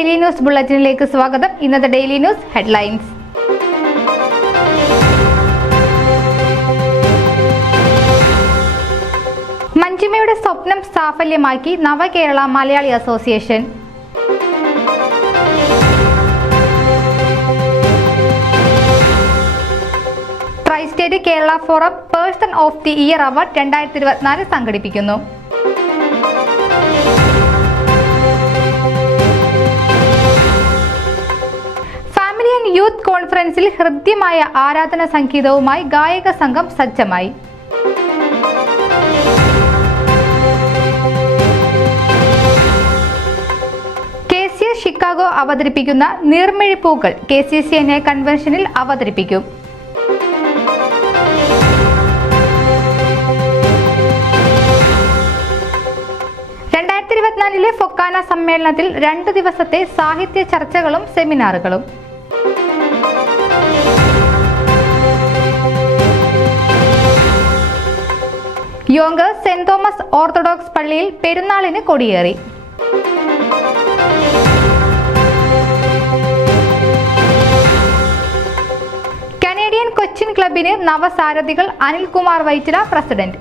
Daily news ബുള്ളറ്റിനിലേക്ക് സ്വാഗതം. ഇന്നത്തെ daily news headlines. മഞ്ജിമയുടെ സ്വപ്നം സാഫല്യമാക്കി Navakerala Malayali association. Tri state Kerala forum person of the year award 2024 സംഘടിപ്പിക്കുന്നു. ഫാമിലി ആൻഡ് യൂത്ത് കോൺഫറൻസിൽ ഹൃദ്യമായ ആരാധന സംഗീതവുമായി ഗായക സംഘം സജ്ജമായി. ഷിക്കാഗോ അവതരിപ്പിക്കുന്ന നീർമിഴിപ്പൂക്കൾ KCCNA കൺവെൻഷനിൽ അവതരിപ്പിക്കും. ഫൊക്കാന സമ്മേളനത്തിൽ 2 ദിവസത്തെ സാഹിത്യ ചർച്ചകളും സെമിനാറുകളും. യോങ്കർ സെന്റ് തോമസ് ഓർത്തഡോക്സ് പള്ളിയിൽ പെരുന്നാളിന് കൊടിയേറി. കനേഡിയൻ കൊച്ചിൻ ക്ലബിന് നവസാരഥികൾ. അനിൽകുമാർ വൈറ്റില പ്രസിഡന്റ്.